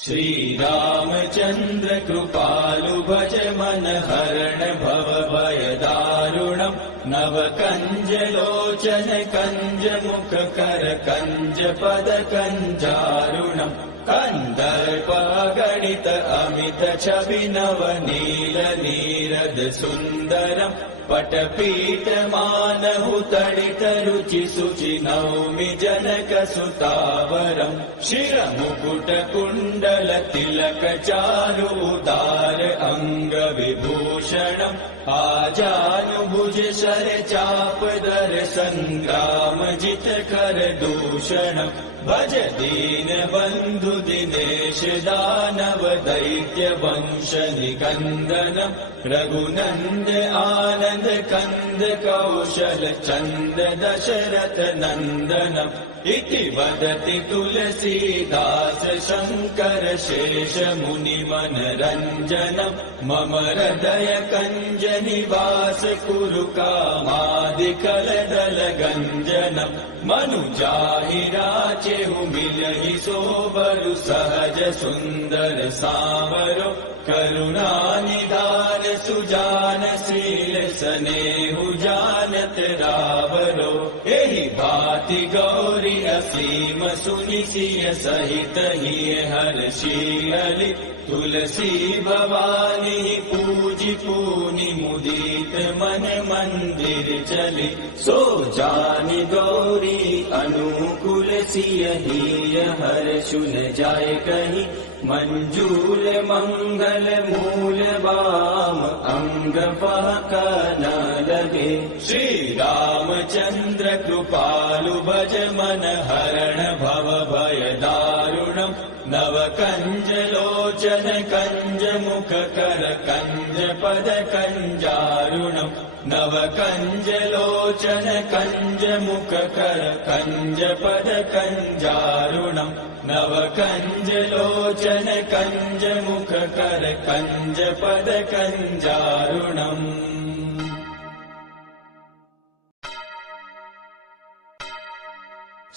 श्रीरामचन्द्र कृपालु भज मन हरण भव भय दारुणम् नव कंज लोचन कंज मुख कर कंज पद कंजारुणम् कंदर्प गणित अमित छवि नव नील नीरद सुंदरम् पटपीठ मानहु तडित रुचि सुचि नौमि जनक सुतावरम् शिर मुकुट कुण्डल तिलक चारु उदार अंग विभूषणम् आजानुभुज शर चाप दर संग्राम जित कर दूषणम् भज दीन बंधु दिनेश दानव दैत्य वंश निकंदनम् रघुनंद आनंद कंद कौशल चंद दशरथ नंदनम् इति वदति तुलसीदास शंकर शेष मुनि मनरंजनम् मम हृदय कंज निवास कुरु कामादिकल दल गंजनम् मनुजाहि राचेहु मिलहि सोबरु सहज सुंदर सावरो करुणा निधान सुजान शील सनेहु जानत रावरो एहि भाति गौरी असीम सुनि सिय सहित हिय हर्षियलि तुलसी भवानी पूजि पूनि मुदित मन मंदिर चली सो जानि गौरी अनुकूल सिय हिय हर्षु न जाय कहीं मंजूल मंगल मूल वाम अंग पहक न लगे श्री रामचंद्र कृपालु भज मन हरण भव भय दारुणम् नव कंज लोचन कंज मुख कर कंज पद कंजारुणम् नव कंज लोचन कंज मुख कर कंज पद कंजारुणम् नव कंज लोचन कंज मुख कर कंज पद कंजारुणम्।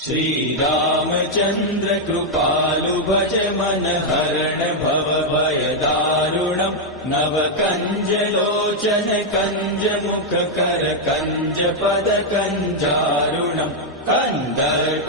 श्री रामचंद्र कृपालु भज मन हरण भव भय दारुणम् नव कंज लोचन कंज मुख कर कंज पद कंजारुणम् कंदर्प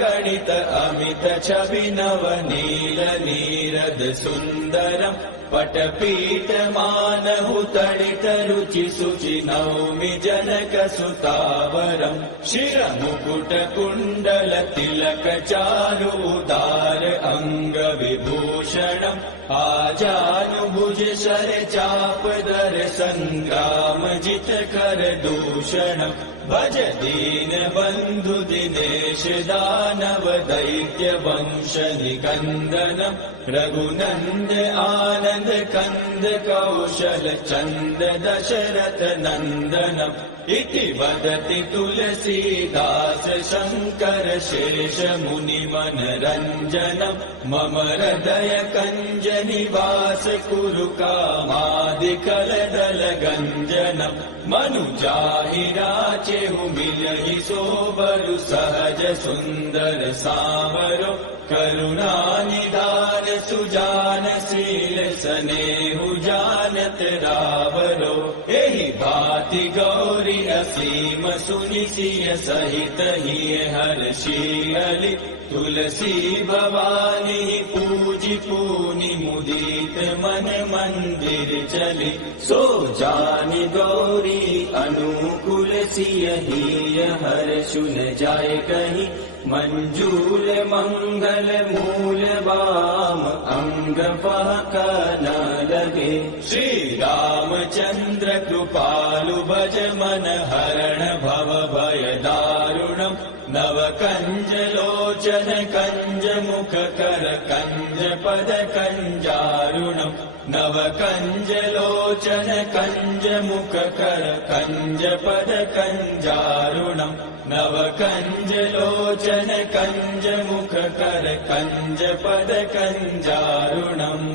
गणित अमित छवि नव नील नीरद सुंदरम् पटपीठ मानहु तडित रुचि सुचि नौमि जनक सुतावरम् शिर मुकुट कुण्डल तिलक चारु उदार अंग विभूषणम् आजानुभुज शर चाप दर संग्राम जित कर दूषणम् भज दीन बंधु दिनेश दानव दैत्य वंश निकंदनम् रघुनंद आनंद कंद कौशल चंद दशरथ नंदनम् इति वदति तुलसीदास शंकर शेष मुनि मनरंजनम् मम हृदय कंज निवास कुरु कामादिकल दल गंजनम् मनुजाहि राचेहु मिलहि सोबरु सहज सुंदर सावरो करुणा निधान सुजान शील सनेहु जानत रावरो एहि भाति गौरी असीम सुनि सिय सहित हिय हर्षियलि तुलसी भवानी पूजि पूनि मुदित मन मंदिर चली सो जानि गौरी अनुकूल सिय हिय हर्षु न जाय कहीं मंजूल मंगल मूल वाम अंग पहक न लगे श्री रामचंद्र कृपालु भज मन हरण भव भय दारुणम् नव कंज लोचन कंज मुख कर कंज पद कंजारुणम् नव कंज लोचन कंज मुख कर कंज पद कंजारुणम् नव कंज लोचन कंज मुख कर कंज पद कंजारुणम्।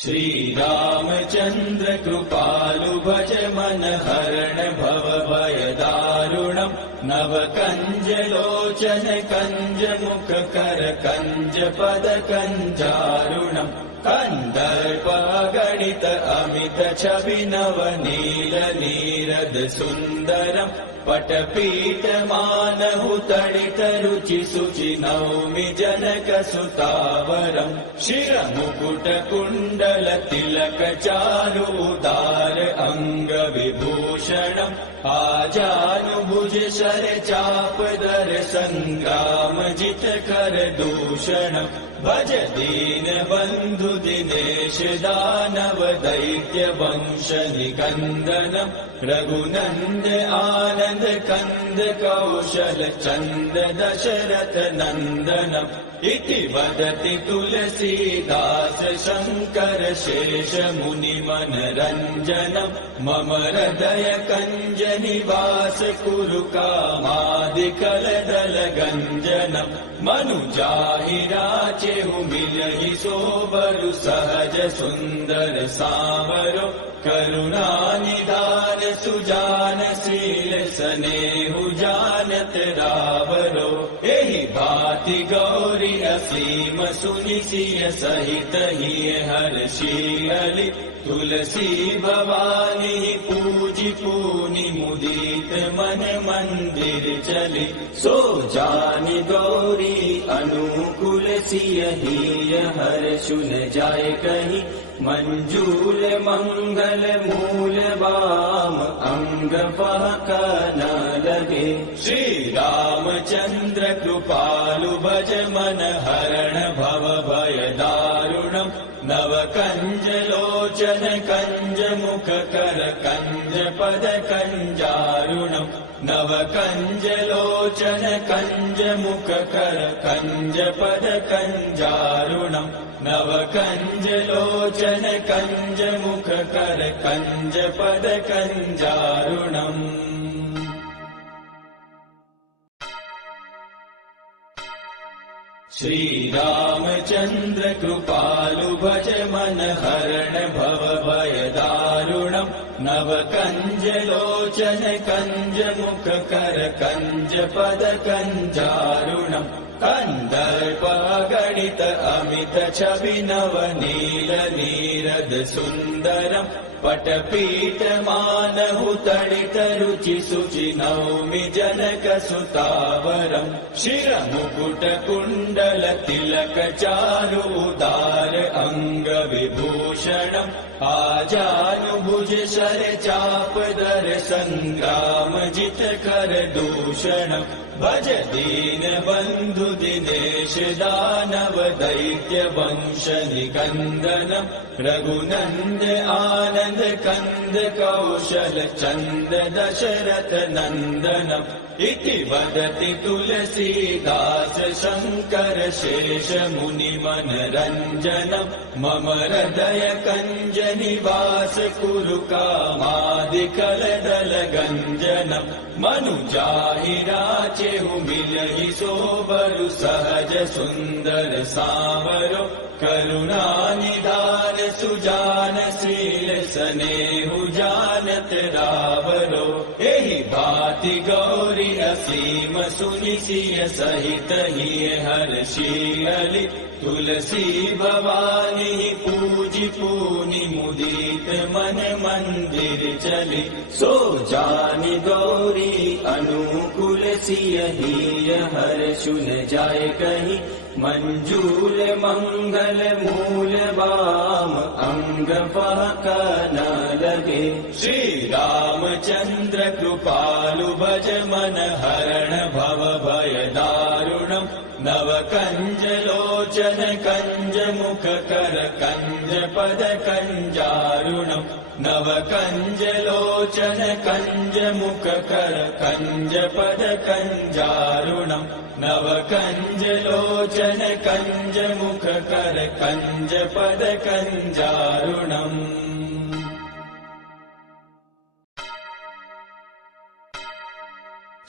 श्री रामचंद्र कृपालु भज मन हरण भव भय दारुणम् कञ्जदारुणम् नव कञ्जलोचन कञ्जमुखकर कञ्जपद कञ्जारुणम् कन्दर्पगणित अमित छवि नव नील नीरद सुन्दरम् पटपीठमानहु तडित रुचि शुचि नौमि जनक सुतावरम् शिरमुकुट कुण्डल तिलक चारु उदार अङ्ग विभूषणम् आजानुभुज शर चाप दर सङ्ग्राम जित कर दूषणम् भज दीन बन्धु दिनेश दानव दैत्य वंश निकन्दनम् रघुनन्द आनन्द कन्द कौशल चन्द दशरथ नन्दनम् इति वदति तुलसीदास शङ्कर शेष मुनि मनरञ्जनम् मम हृदय कञ्ज निवास कुरु कामादिकलदल गञ्जनम् मनुजाहि राचेहु मिलहि सोबरु सहज सुन्दर सावरो करुणानिधान सुजान शील स्नेहु जानत रावरो एहि भाति गौरी असीम सुनि सिय सहित हिय हर्षियलि तुलसी भवानी पूजि पूनि मुदित मन मंदिर चली सो जानि गौरी अनुकूल सिय हिय हर्षुन जाय कहि मंजूल मंगल मूल वाम अंग पहक न लगे श्री रामचंद्र कृपालु भज मन हरण भव भय दारुणम् नव कंज लोचन कंज मुख कर कंज पद कंजारुणम् नव कंज लोचन कंज मुख कर कंज पद कंजारुणम् नव कंज लोचन कंज मुख कर कंज पद कंजारुणम् श्री रामचंद्र कृपालु भज मन हरण भव भय दारुणम् नव कंज लोचन कंज मुख कर कंज पद कंजारुणम् कन्दर्पगणित अमित छवि नव नील नीरद सुन्दरम् पटपीठमानहु तडित रुचि शुचि नौमि जनक सुतावरम् शिरमुकुट कुण्डल तिलक चारु उदार अङ्ग विभूषणम् आजानुभुज शर चाप दर सङ्ग्राम जित कर दूषणम् भज दीन बन्धु दिनेश दानव दैत्य वंश निकन्दनम् रघुनन्द आनन्द कन्द कौशल चन्द दशरथ नन्दनम् इति वदति तुलसीदास शङ्कर शेष मुनि मनरञ्जनम् मम हृदय कञ्ज निवास कुरु कामादिकलदल गञ्जनम् मनुजाहि राचेहु मिलहि सोबरु सहज सुन्दर सावरो करुणानिधान सुजान शील स्नेहु जानत रावरो एहि भाति गौरी असीम सुनि सिय सहित हिय हर्षियलि तुलसी भवानी पूजि पूनि मुदित मन मंदिर चली सो जानि गौरी अनुकूल सिय हिय हर्षुन जाय कहि मंजूल मंगल मूल वाम अंग पहक न लगे श्री रामचंद्र कृपालु भज मन हरण भव भय दारुणम् नव कंज लोचन कंज मुख कर कंज पद कंजारुणम् नव कंज लोचन कंज मुख कर कंज पद कंजारुणम् नव कंज लोचन कंज मुख कर कंज पद कंजारुणम्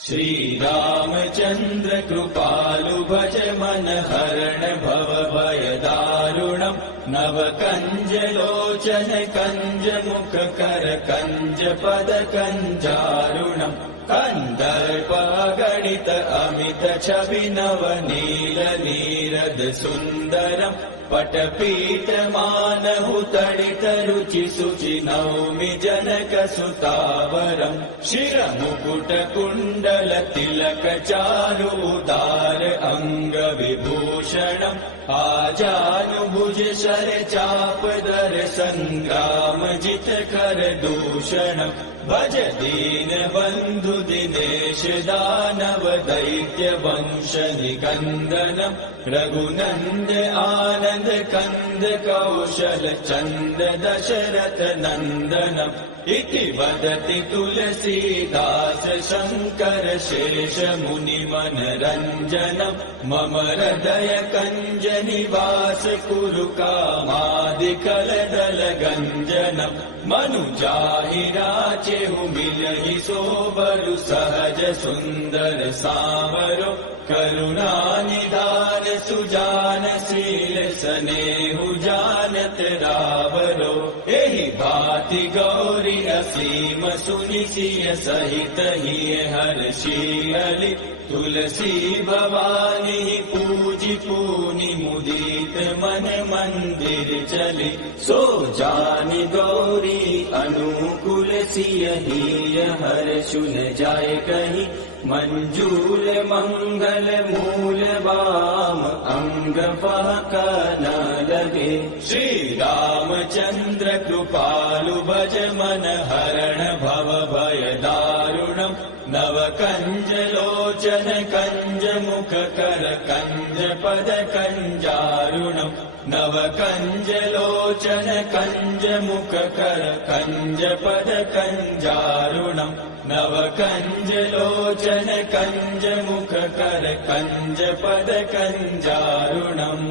श्री रामचंद्र कृपालु भज मन हरण भव भय दारुणम् नव कंज लोचन कंज मुख कर कंज पद कंजारुणम् कन्दर्पगणित अमित छवि नवनील नीरद सुन्दरम् पटपीठमानहु तडित रुचि शुचि नौमि जनक सुतावरम् शिरमुकुट कुण्डल तिलक चारु उदार अङ्ग विभूषणम् आजानुभुज शर चाप दर सङ्ग्राम जित कर दूषणम् भज दीन बन्धु दिनेश दानव दैत्य वंश निकन्दनम् रघुनन्द आनन्द कन्द कौशल चन्द दशरथ नन्दनम् इति वदति तुलसीदास शङ्कर शेष मुनि मनरञ्जनम् मम हृदय कञ्ज निवास कुरु कामादिकलदल गञ्जनम् मनुजाहि राचेहु मिलहि सोबरु सहज सुन्दर सावरो करुणा निधान सुजान शील स्नेहु जानत रावरो एहि भाति गौरी असीम सुनि सिय सहित हिय हर्षियलि तुलसी भवानी पूजि पूनि मुदित मन मंदिर चली सो जानि गौरी अनुकूल सिय हिय हर्षुन जाय कहि मंजूल मंगल मूल वाम अंग फहक न लगे श्री रामचंद्र कृपालु भज मन हरण भव भय दारुणम् नव कंज लोचन कंज मुख कर कंज पद कंजारुणम् नव कंज लोचन कंज मुख कर कंज पद कंजारुणम् नव कंज लोचन कंज मुख कर कंज पद कंजारुणम्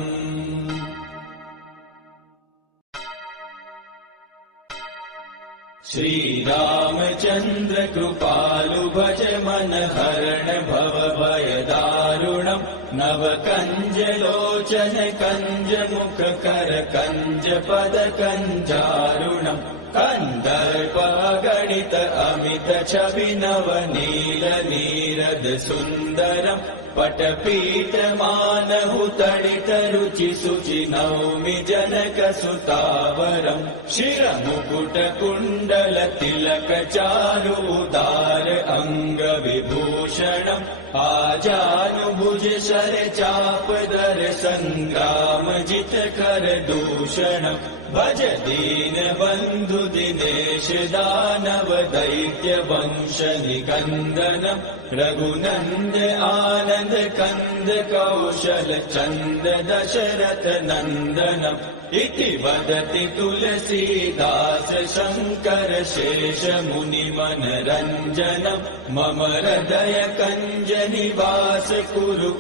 श्री रामचंद्र कृपालु भज मन हरण भव भय दारुणम् नव कंज लोचन कंज मुख कर कंज पद कंजारुणम् कन्दर्पगणित अमित छवि नवनील नीरद सुन्दरम् पटपीठमानहु तडित रुचि शुचि नौमि जनक सुतावरम् शिरमुकुट कुण्डल तिलक चारु उदार अङ्ग विभूषणम् आजानुभुज शर चाप दर सङ्ग्राम जित कर दूषणम् भज दीन बन्धु दिनेश दानव दैत्य वंश निकन्दनम् रघुनन्द आनन्द कन्द कौशल चन्द दशरथ नन्दनम् इति वदति तुलसीदास शङ्कर शेष मुनि मनरञ्जनम् मम हृदय कञ्ज निवास कुरु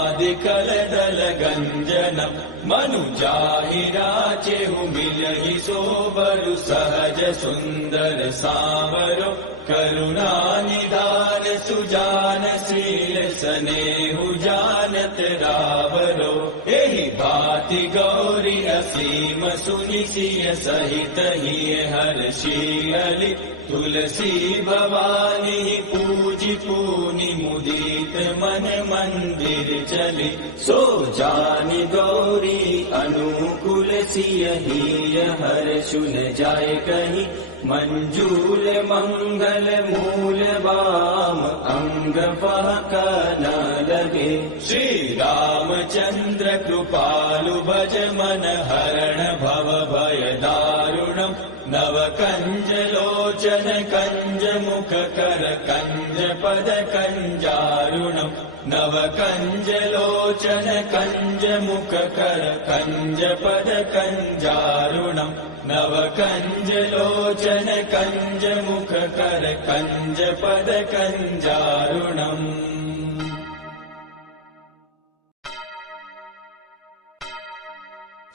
कामादिकलदल गञ्जनम् मनुजाहि राचेहु मिलहि सोबरु सहज सुन्दर सावरो करुणा निधान सुजान शील स्नेहु जानत रावरो एहि भाति गौरी असीम सुनि सिय सहित हिय हर्षियलि तुलसी भवानी पूजि पूनि मुदित मन मंदिर चली सो जानि गौरी अनुकूल सिय हिय हर्षुन जाय कहि मंजूल मंगल मूल वाम अंग फहक न लगे श्री रामचंद्र कृपालु भज मन हरण भव भय दारुणम् नव कंज लोचन कंज मुख कर कंज पद कंजारुणम् नव कंज लोचन कंज मुख कर कंज पद कंजारुणम् नव कंज लोचन कंज मुख कर कंज पद कंजारुणम्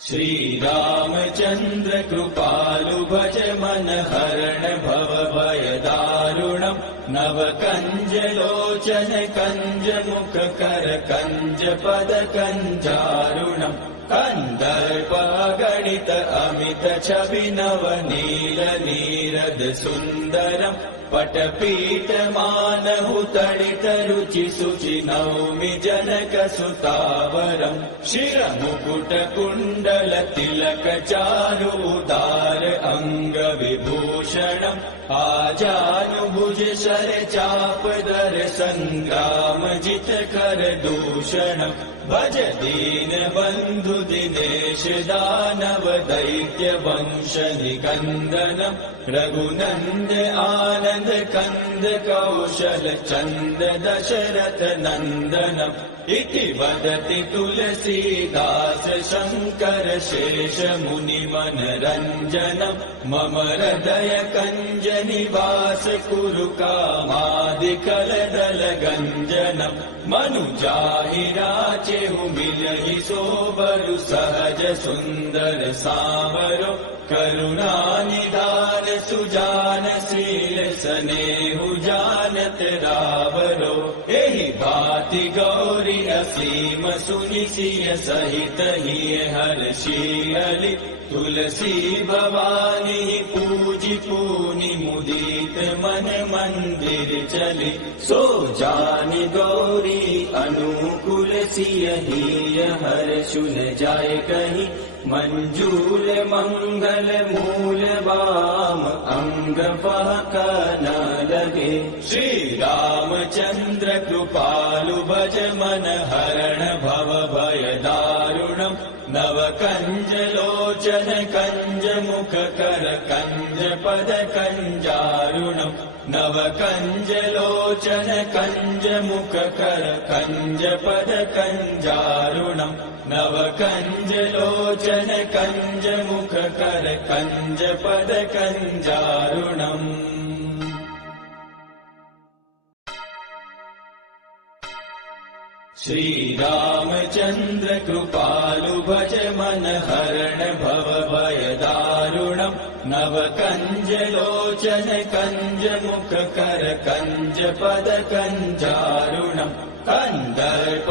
श्री रामचंद्र कृपालु भज मन हरण भव भय दारुणम् नव कंज लोचन कंज मुख कर कंज पद कंजारुणम् कन्दर्पगणित अमित छवि नवनील नीरद सुन्दरम् पटपीठ मानहु तडित रुचि शुचि नौमि जनक सुतावरम् शिरमुकुट कुण्डल तिलक चारु उदार अंग विभूषणम् आजानुभुज शर चाप दर संग्राम जित कर दूषणम् भज दीन बंधु दिनेश दानव दैत्य वंश निकंदनम् रघुनंद आनंद कंद कौशल चंद दशरथ नंदनम् इति वदति तुलसीदास शंकर शेष मुनि मन रंजनम् मम हृदय कंज निवास कुरु कामादिकल दल गंजनम् मनुजाहि राचेहु मिलहि सोबरु सहज सुंदर सावरो करुणा निधान सुजान शील स्नेहु जानत रावरो एहि भांति गौरी असीम सुनि सिय सहित हिय हर्षियलि तुलसी भवानी पूजि पूनि मुदित मन मंदिर चली सो जानि गौरी अनुकूल सिय हिय हर्षु न जाय कहीं मंजूल मंगल मूल वाम अंग फहक न लगे श्री रामचंद्र कृपालु भज मन हरण भव भय दारुणम् नव कंज लोचन कंज मुख कर कंज पद कंजारुणम् नव कंज लोचन कंज मुख कर कंज पद कंजारुणम् नव कंज लोचन कंज मुख कर कंज पद कंजारुणम् श्री रामचंद्र कृपालु भज मन हरण भव भय दारुणम् नव कंज लोचन कंज मुख कर कंज पद कंजारुणम् कंदर्प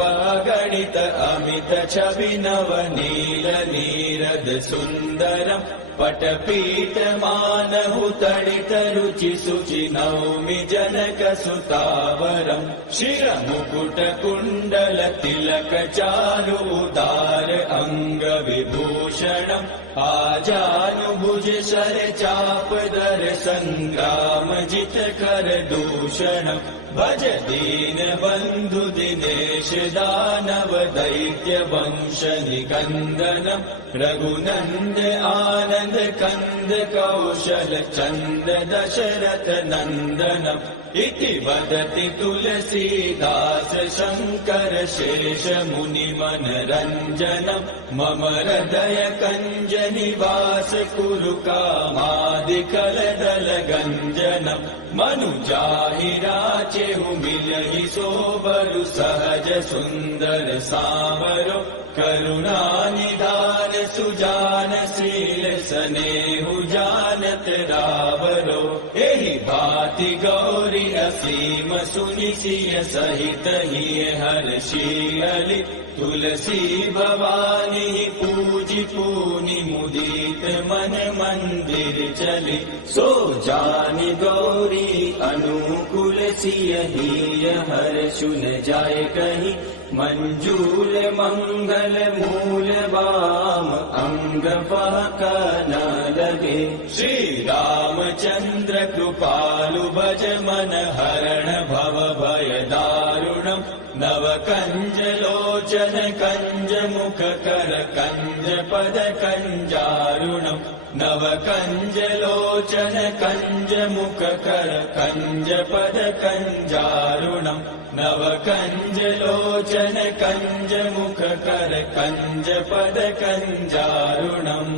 गणित अमित छवि नव नील नीरद सुंदरम् पटपीठ मानहु तडित रुचि शुचि नौमि जनक सुतावरम् शिरमुकुट कुण्डल तिलक चारु उदार अंग विभूषणम् आजानुभुज शर चाप दर संग्राम जित कर दूषणम् भज दीन बंधु दिनेश दानव दैत्य वंश निकंदनम् रघुनंद आनंद कंद कौशल चंद दशरथ नंदनम् इति वदति तुलसीदास शंकर शेष मुनि मन रंजनम् मम हृदय कंज निवास कुरु कामादिकल दल गंजनम् मनुजाहि राचेहु मिलहि सोबरु सहज सुंदर सावरो करुणा निधान सुजान शील स्नेहु जानत रावरो एहि भांति गौरी असीम सुनि सिय सहित हिय हर्षियलि तुलसी भवानी पूजि पूनि मुदित मन मंदिर चली सो जानि गौरी अनुकूल सिय हिय हर्षु न जाय कहीं मंजूल मंगल मूल वाम अंग फहक न लगे श्री रामचंद्र कृपालु भज मन हरण भव भय दारुणम् नव कंज लोचन कंज मुख कर कंज पद कंजारुणम् नव कंज लोचन कंज मुख कर कंज पद कंजारुणम् नव कंज लोचन कंज मुख कर कंज पद कंजारुणम्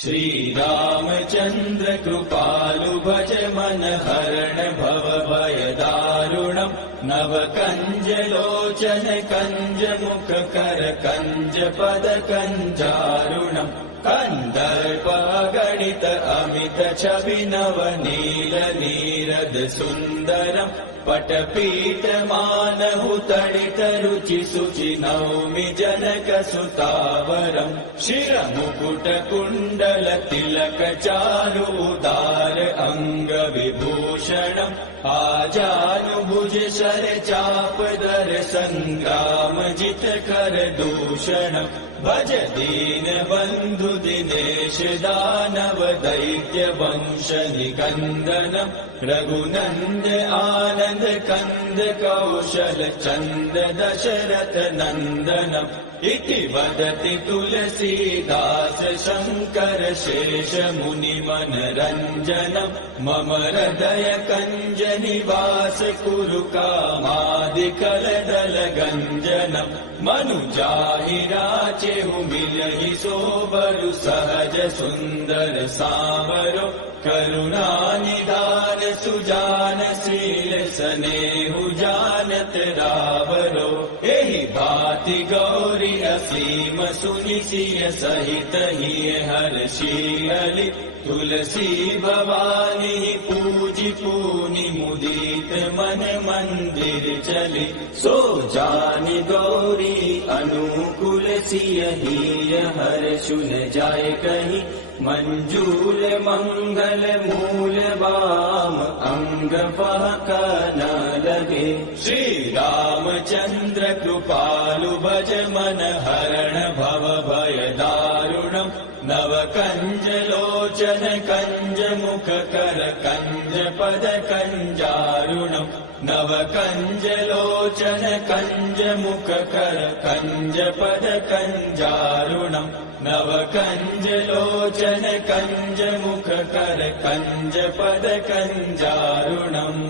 श्री रामचंद्र कृपालु भज मन हरण भव भय दारुणम् नव कंज लोचन कंज मुख कर कंज पद कंजारुणम् कंदर्प गणित अमित छवि नव नील नीरद सुंदरम् पटपीठमानहु तडितरुचि शुचि नौमि जनकसुतावरम् शिरमुकुटकुण्डल तिलक चारुदार अङ्गविभूषणम् आजानुभुज शर चापदर सङ्ग्राम जित कर दूषणम् भज दीन बन्धु दिनेश दानव दैत्य वंश निकन्दनम् रघुनन्द आनन्द कन्द कौशल चन्द दशरथ नन्दनम् इति वदति तुलसीदास शङ्कर शेष मुनि मनरञ्जनम् मम हृदय कञ्ज निवास कुरु कामादिकलदल गञ्जनम् मनुजाहि राचेहु मिलहि सोबरु सहज सुन्दर सावरो करुणानिधान सुजान शील स्नेहु जानत रावरो एहि भाति गौरी असीम सुनि सिय सहित हिय हर्षियलि तुलसी भवानी पूजि पूनि मुदित मन मंदिर चली सो जानि गौरी अनुकूल सिय हिय हर्षुन जाय कहि मंजूल मंगल मूल वाम अंग बहक न लगे श्री रामचंद्र कृपालु भज मन हरण भव भय दारुणम् नव कंज लोचन कंज मुख कर कंज पद कंजारुणम् नव कंज लोचन कंज मुख कर कंज पद कंजारुणम् नव कंज लोचन कंज मुख कर कंज पद कंजारुणम्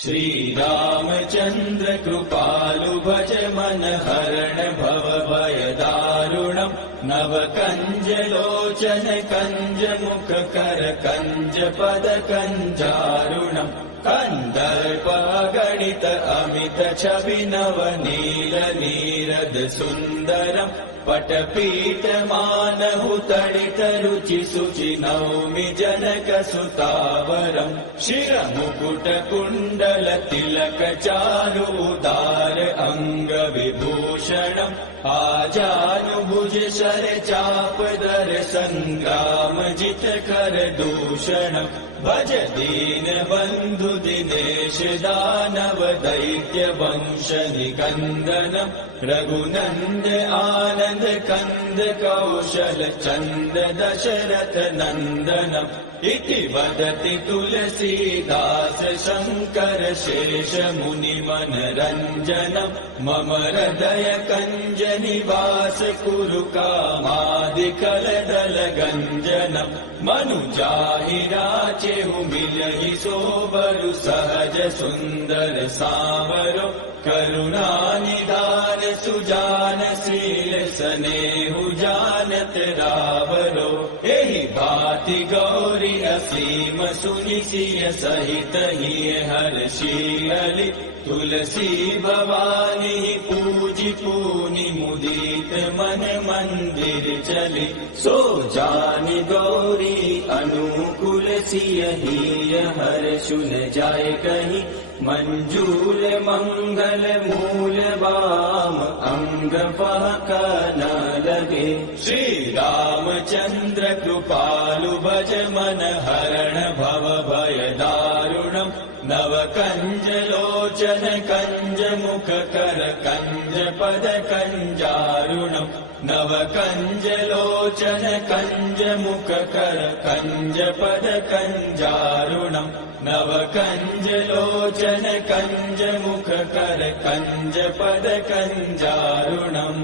श्री रामचंद्र कृपालु भज मन हरण भव भय दारुणम् नव कंज लोचन कंज मुख कर कंज पद कंजारुणम् कंदर्प गणित अमित छवि नव नील नीरद सुंदरम् पटपीठ मानहु तडित रुचि शुचि नौमि जनक सुतावरम् शिरमुकुट कुण्डल तिलक चारुदार अंग विभूषणम् आजानुभुज शर चापदर संग्राम जित कर दूषणम् भज दीन बन्धु दिनेश दानव दैत्य वंश निकन्दनम् रघुनन्द आनन्द कन्द कौशल चन्द दशरथ नन्दनम् इति वदति तुलसीदास शङ्कर शेष मुनि मनरञ्जनम् मम हृदय कञ्ज निवास कुरु कामादिकलदल गञ्जनम् मनुजाहि राचेहु मिलहि सोबरु सहज सुन्दर सावरो करुणानिधान सुजान शील स्नेहु जानत रावरो एहि भाति गौरी असीम सुनि सिय सहित हिय हर्षियलि तुलसी भवानी पूजि पूनि मुदित मन मंदिर चली सो जानि गौरी अनुकूल सिय हिय हर्षुन जाय कहि मंजूल मंगल मूल वाम अंग बहक न लगे श्री रामचंद्र कृपालु भज मन हरण भव भय दारुणम् नव कंज लोचन कंज मुख कर कंज पद कंजारुणम् नव कंज लोचन कंज मुख कर कंज पद कंजारुणम् नव कंज लोचन कंज मुख कर कंज पद कंजारुणम्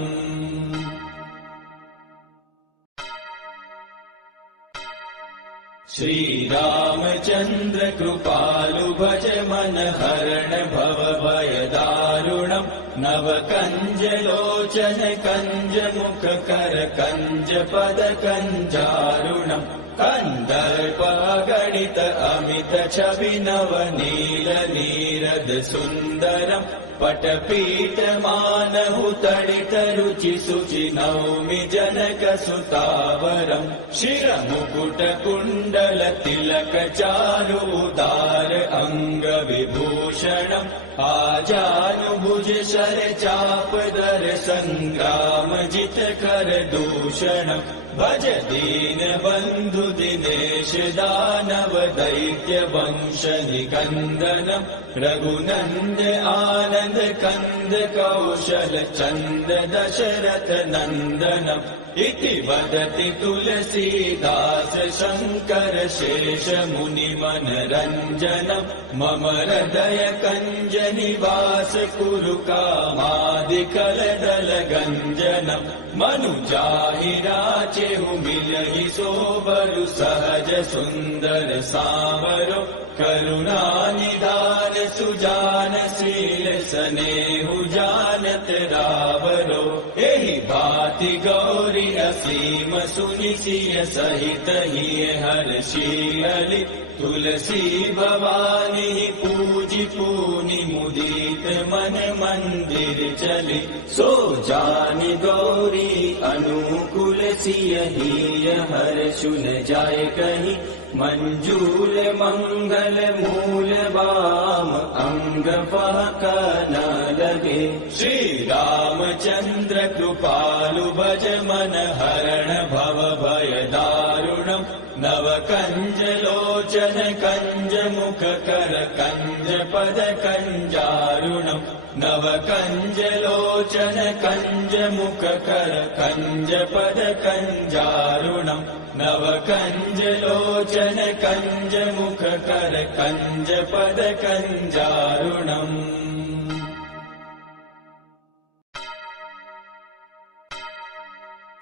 श्री रामचंद्र कृपालु भज मन हरण भव भय दारुणम् नव कंज लोचन कंज मुख कर कंज पद कंजारुणम् कन्दर्पगणित अमित छवि नवनील नीरद सुन्दरम् पटपीठमानहु तडित रुचि शुचि नौमि जनक सुतावरम् शिरमुकुट कुण्डल तिलक चारु उदार अङ्ग विभूषणम् आजानुभुज शर चाप दर सङ्ग्राम जित कर दूषणम् भज दीन बन्धु दिनेश दानव दैत्य वंश निकन्दनम् रघुनन्द आनन्द कन्द कौशल चन्द दशरथ नन्दनम् इति वदति तुलसीदास शङ्कर शेष मुनि मनरञ्जनम् मम हृदय कञ्ज निवास कुरु कामादिकलदल गञ्जनम् मनुजाहि राचेहु मिलहि सोबरु सहज सुन्दर सावरो करुणा निधान सुजान शील स्नेहु जानत रावरो एहि भाति गौरी असीम सुनि सिय सहित हिय हर्षियलि तुलसी भवानी पूजि पूनि मुदित मन मंदिर चली सो जानि गौरी अनुकूल सिय हिय हर्षु न जाय कहीं मंजूल मंगल मूल बाम अंग फहक न लगे श्री रामचंद्र कृपालु भज मन हरण भव भय दारुणम् नव कंज लोचन कंज मुख कर कंज पद कंजारुणम् नव कंज लोचन कंज मुख कर कंज पद कंजारुणम् नव कंज लोचन कंज मुख कर कंज पद कंजारुणम्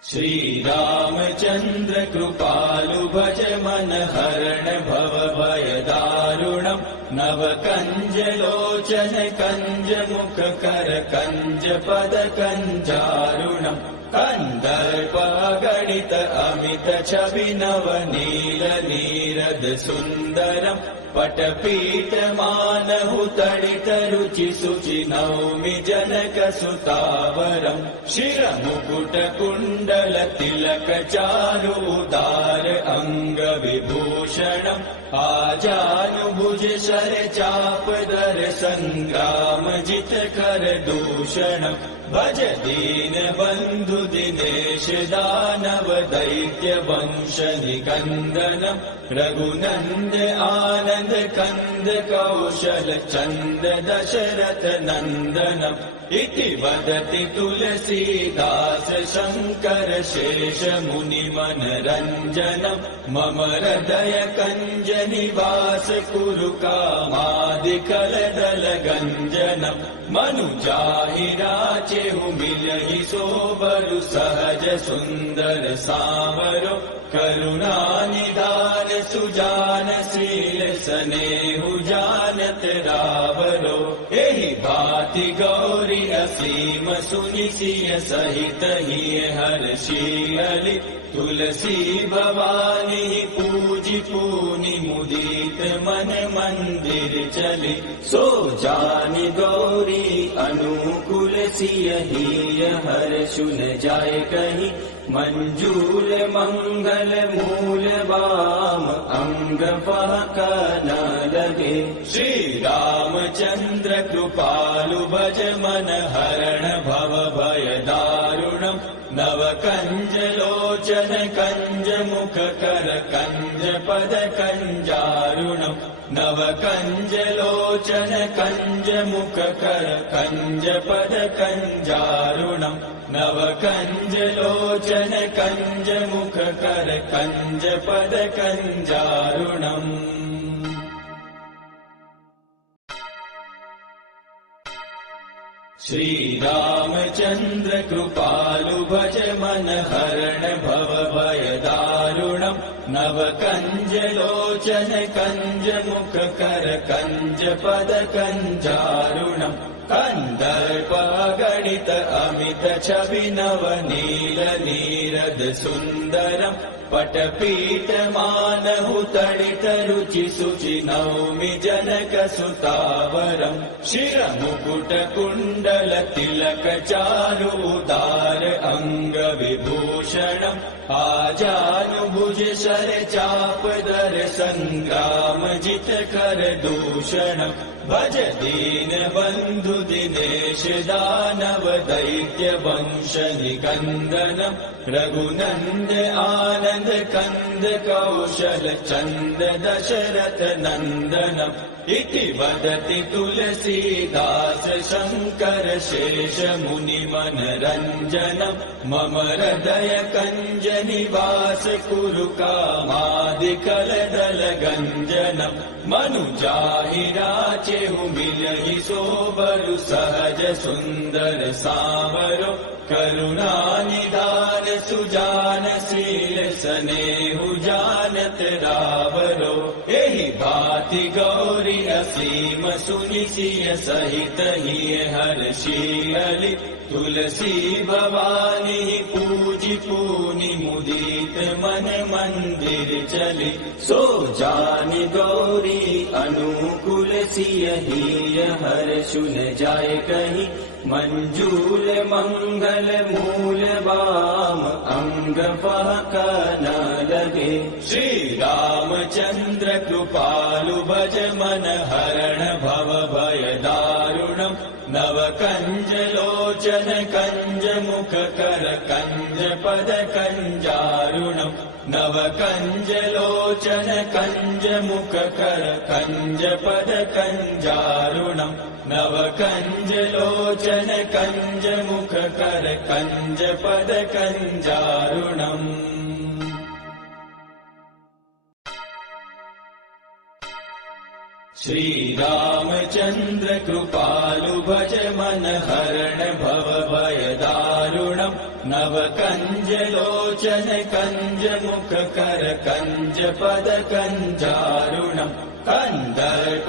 श्री रामचंद्र कृपालु भज मन हरण भव भय दारुणम् नव कंज लोचन कंज मुख कर कंज पद कंजारुणम् कन्दर्पगणित अमित छवि नवनील नीरद सुन्दरम् पटपीठमानहु तडित रुचि शुचि नौमि जनक सुतावरम् शिरमुकुट कुण्डल तिलक चारु उदार अङ्ग विभूषणम् आजानुभुज शर चाप दर सङ्ग्राम जित कर दूषणम् भज दीन बन्धु दिनेश दानव दैत्य वंश निकन्दनम् रघुनन्द आनन्द कन्द कौशल चन्द दशरथ नन्दनम् इति वदति तुलसीदास शङ्कर शेष मुनि मनरञ्जनम् मम हृदय कञ्ज निवास कुरु कामादिकलदल गञ्जनम् मनुजाहि राचेहु मिलहि सोबरु सहज सुन्दर सावरो करुणा निधान सुजान शील स्नेहु जानत रावरो एहि भाति गौरी असीम सुनि सिय सहित हिय हर्षियलि तुलसी भवानी पूजि पूनि मुदित मन मंदिर चली सो जानि गौरी अनुकूल सिय हिय हर्षु न जाय कहीं मंजूल मंगल मूल बाम अंग फहक न लगे श्री रामचंद्र कृपालु भज मन हरण भव भय दारुणम् नव कंज लोचन कंज मुख कर कंज पद कंजारुणम् नव कंज लोचन कंज मुख कर कंज पद कंजारुणम् नव कंज लोचन कंज मुख कर कंज पद कंजारुणम् श्री रामचंद्र कृपालु भज मन हरण भव भय दारुणम् नव कंज लोचन कंज मुख कर कंज पद कंजारुणम् कन्दर्पगणित अमित छवि नवनील नीरद सुन्दरम् पटपीठ मानहु तडित रुचि शुचि नौमि जनक सुतावरम् शिरमुकुट कुण्डल तिलक चारु उदार अंग विभूषणम् आजानुभुज शर चाप दर संग्राम जित कर दूषणम् भज दीन बंधु दिनेश दानव दैत्य वंश निकंदनम् रघुनंद आनंद कंद कौशल चंद दशरथ नंदनम् इति वदति तुलसीदास शंकर शेष मुनि मनरंजनम् मम हृदय कंज निवास कुरु कामादिकल दल गंजनम् मनुजाहि राचेहु मिलहि सोबरु सहज सुंदर सावरो करुणा निधान सुजान शील स्नेहु जानत रावरो एहि भांति गौरी असीम सुनि सिय सहित हिय हर्षियलि तुलसी भवानी पूजि पूनि मुदित मन मंदिर चली सो जानि गौरी अनुकूल सिय हिय हर्षु न जाय कहि मंजूल मंगल मूल वाम अंग फहक न लगे श्री रामचंद्र कृपालु भज मन हरण भव भय दारुणम् नव कंज लोचन कंज मुख कर कंज पद कंजारुणम् नव कंज लोचन कंज मुख कर कंज पद कंजारुणम् नव कंज लोचन कंज मुख कर कंज पद कंजारुणम् श्री रामचंद्र कृपालु भज मन हरण भव भय दारुणम् नव कंज लोचन कंज मुख कर कंज पद कंजारुणम् कंदर्प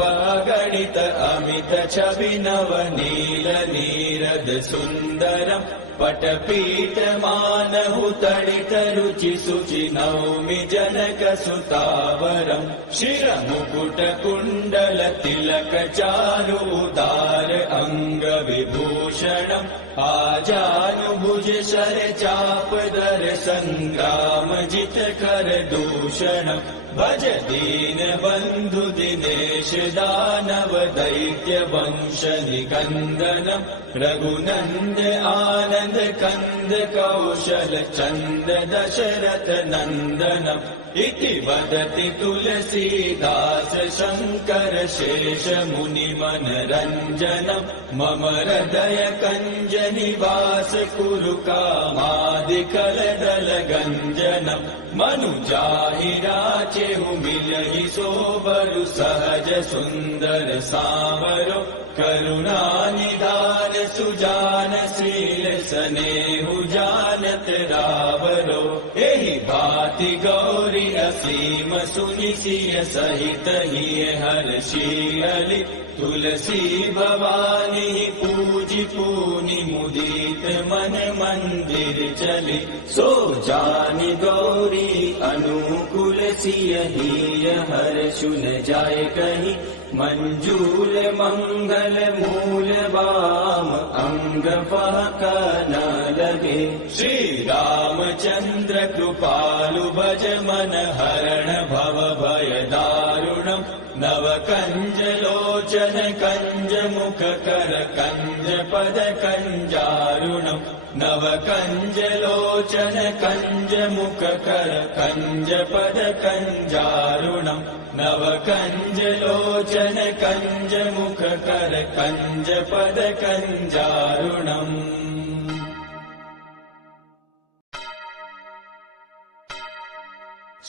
गणित अमित छवि नव नील नीरद सुंदरम् पटपीठ मानहु तडित रुचि शुचि नौमि जनक सुतावरम् शिरमुकुट कुण्डल तिलक चारु उदार अंग विभूषणम् आजानुभुज शर चाप दर संग्राम जित कर दूषणम् भज दीन बंधु दिनेश दानव दैत्य वंश निकंदनम् रघुनंद आनंद कंद कौशल चंद दशरथ नंदनम् इति वदति तुलसीदास शंकर शेष मुनि मनरंजनम् मम हृदय कंज निवास कुरु कामादिकल दल गंजनम् मनुजाहि राचेहु मिलहि सोबरु सहज सुंदर सावरो करुणा निधान सुजान शील स्नेहु जानत रावरो एहि भांति गौरी असीम सुनि सिय सहित हिय हर्षियलि तुलसी भवानी पूजि पूनि मुदित मन मंदिर चली सो जानि गौरी अनुकूल सिय हिय हर्षु न जाय कहि मंजूल मंगल मूल वाम अंग फहक न लगे श्री रामचंद्र कृपालु भज मन हरण भव भय दारुणम् नव कंज लोचन कंज मुख कर कंज पद कंजारुणम् नव कंज लोचन कंज मुख कर कंज पद कंजारुणम् नव कंज लोचन कंज मुख कर कंज पद कंजारुणम्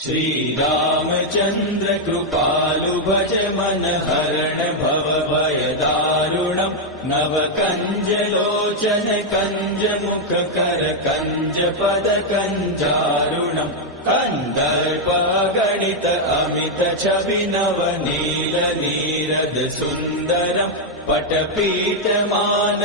श्री रामचंद्र कृपालु भज मन हरण भव भय दारुणम् नव कंज लोचन कंज मुख कर कंज पद कंजारुणम् कंदर्प गणित अमित छवि नव नील नीरद सुंदरम् पटपीठमानहु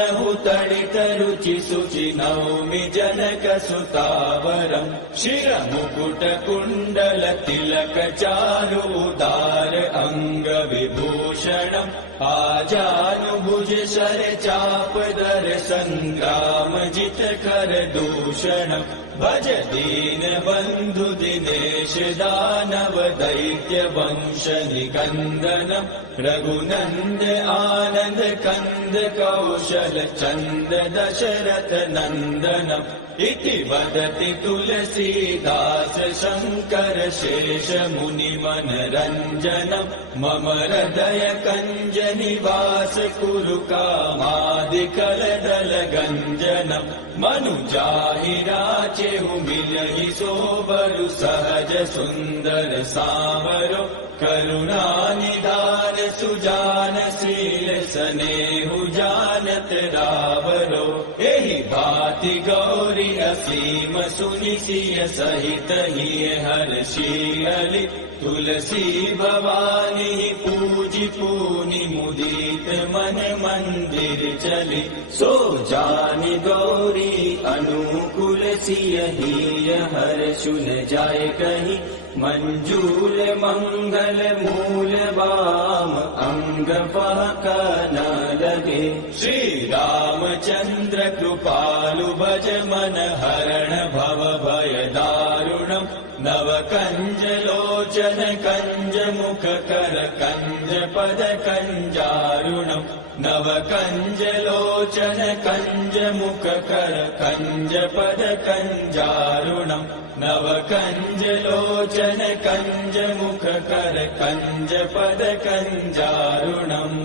तडित रुचि शुचि नौमि जनकसुतावरम् शिरमुकुट कुण्डल तिलक चारुदार अंग विभूषणम् आजानुभुज शर चापदर संग्राम जित कर दूषणम् भज दीन बंधु दिनेश दानव दैत्य वंश निकंदनम् रघुनंद आनंद कंद कौशल चंद दशरथ नंदनम् इति वदति तुलसीदास शंकर शेष मुनि मनरंजनम् मम हृदय कंज निवास कुरु कामादिकल दल गंजनम् मनुजाहि राचेहु मिलहि सोबरु सहज सुंदर सावरो करुणा निधान सुजान शील सनेहु जानत रावरो एहि भाति गौरी असीम सुनि सिय सहित हिय हर्षियलि तुलसी भवानी पूजि पूनि मुदित मन मंदिर चली सो जानि गौरी अनुकूल सिय हिय हर्षुन जाय कहि मंजूल मंगल मूल वाम अंग बहक न लगे श्री रामचंद्र कृपालु भज मन हरण भव भय दारुणम् नव कंज लोचन कंज मुख कर कंज पद कंजारुणम् नव कंज लोचन कंज मुख कर कंज पद कंजारुणम् नव कंज लोचन कंज मुख कर कंज पद कंजारुणम्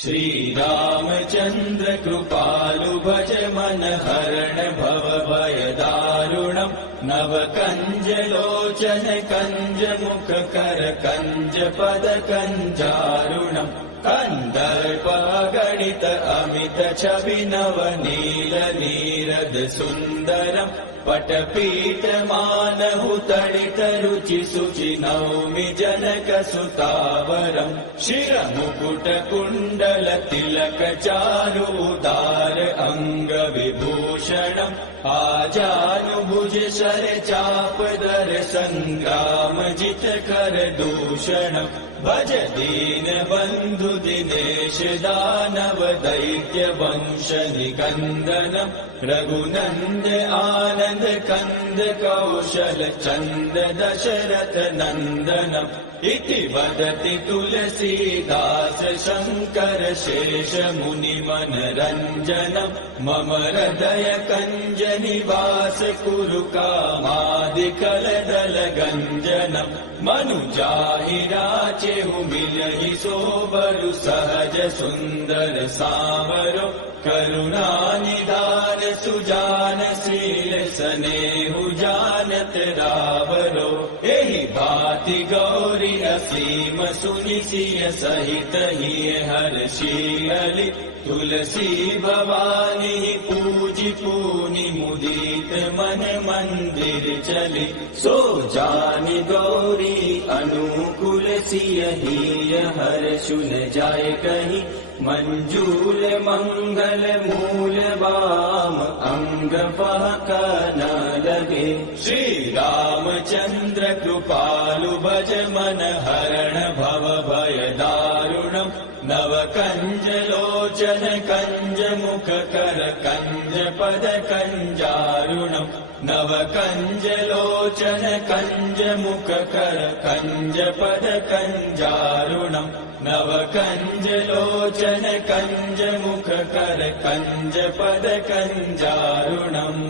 श्री रामचंद्र कृपालु भज मन हरण भव भय दारुणम् नव कंज लोचन कंज मुख कर कंज पद कंजारुणम् कंदर्प गणित अमित छवि नव नील नीरद सुंदरम् पटपीठ मानहु तडित रुचि शुचि नौमि जनकसुतावरम् शिरमुकुट कुण्डल तिलक चारुदार अंग विभूषणम् आजानुभुज शर चापदर संग्राम जित कर दूषणम् भज दीन बंधु दिनेश दानव दैत्य वंश निकंदनम् रघुनंद आनंद कंद कौशल चंद दशरथ नंदनम् इति वदति तुलसीदास शंकर शेष मुनि मनरंजनम् मम हृदय कंज निवास कुरु कामादिकल दल गंजनम् मनुजाहि राचेहु मिलहि सोबरु सहज सुंदर सावरो करुणा निधान सुजान शील सनेहु जानत रावरो एहि भाति गौरी असीम सुनि सिय सहित हिय हर्षियलि तुलसी भवानी पूजि पूनि मुदित मन मंदिर चली सो जानि गौरी अनुकूल सिय हिय हर्षुन जाय कहि मंजूल मंगल मूल वाम अंग बहक न लगे श्री रामचंद्र कृपालु भज मन हरण भव भय दारुणम् नव कंज लोचन कंज मुख कर कंज पद कंजारुणम् नव कंज लोचन कंज मुख कर कंज पद कंजारुणम् नव कंज लोचन कंज मुख कर कंज पद कंजारुणम्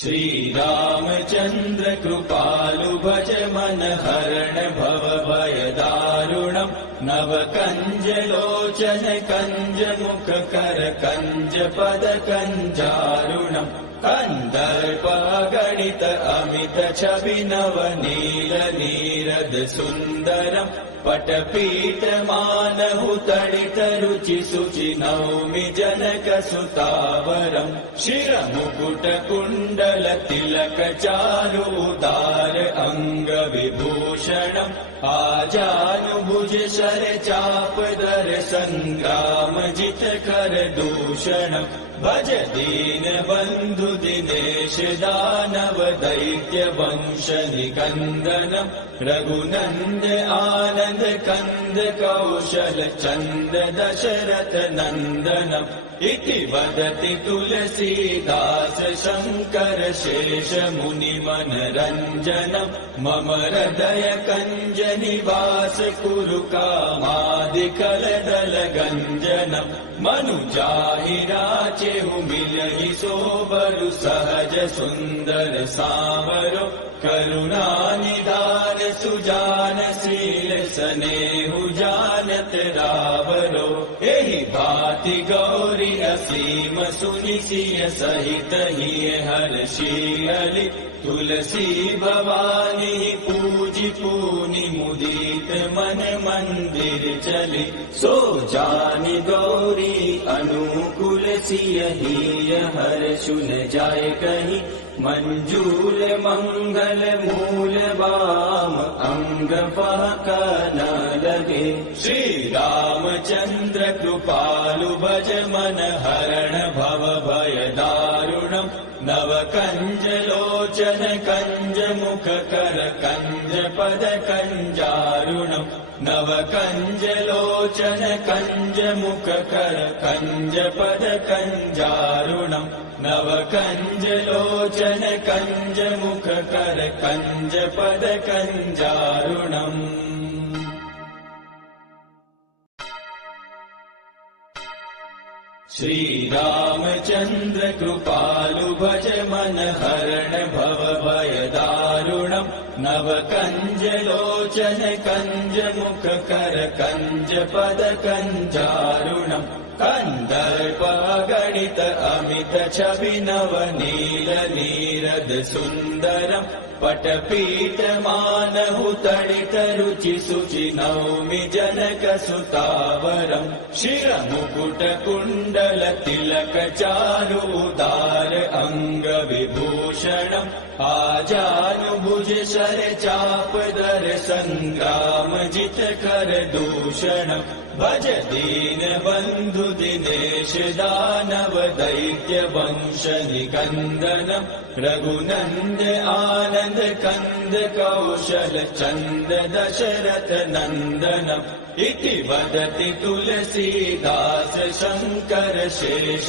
श्री रामचंद्र कृपालु भज मन हरण भव भय दारुणम् नव कंज लोचन कंज मुख कर कंज पद कंजारुणम् कंदर्प गणित अमित छवि नव नील नीरद सुंदरम् पटपीठमानहु तडितरुचि शुचि नौमि जनकसुतावरम् शिरमुकुटकुण्डल तिलकचारुदार अङ्गविभूषणम् आजानुभुज शरचापदर सङ्ग्रामजितकर दूषणम् भज दीनबन्धु दिनेश दानव दैत्य वंश निकन्दनम् रघुनन्द आनन्द कन्द कौशल चन्द दशरथ नन्दनम् इति वदति तुलसीदास शङ्कर शेष मुनिमनरञ्जनम् मम हृदय कञ्ज निवास कुरु कामादिकलदल गञ्जनम् मनुजाहि राचेहु मिलहि सोबरु सहज सुन्दर सावरो करुणानिधान सुजान शील सनेहु जानत रावरो एहि भाति गौरी असीम सुनिसिय सहित हिय हर्षियलि तुलसी भवानी पूजि पूनि मुदित मन मंदिर चली सो जानि गौरी अनुकूल सिय हिय हर्षु न जाय कहीं मंजूल मंगल मूल वाम अंग पहक न लगे श्री रामचंद्र कृपालु भज मन हरण भव भय दारुणम् नव कंज लोचन कंज मुख कर कंज पद कंजारुणम् नव कंज लोचन कंज मुख कर कंज पद कंजारुणम् नव कंज लोचन कंज मुख कर कंज पद कंजारुणम् श्री रामचंद्र कृपालु भज मन हरण भव भय दारुणम् नव कंज लोचन कंज मुख कर कंज पद कंजारुणम् कंदर्प गणित अमित छवि नव नील नीरद सुन्दरम् पटपीठ मानहु तडित रुचि शुचि नौमि जनक सुतावरम् शिरमुकुट कुण्डल तिलक चारुदार अंग विभूषणम् आजानुभुज शर चापदर संग्राम जित कर दूषणम् भज दीन बंधु दिनेश दानव दैत्य वंश निकन्दनम् रघुनन्द आनन्द कन्द कौशल चन्द दशरथ नन्दनम् इति वदति तुलसीदास शङ्कर शेष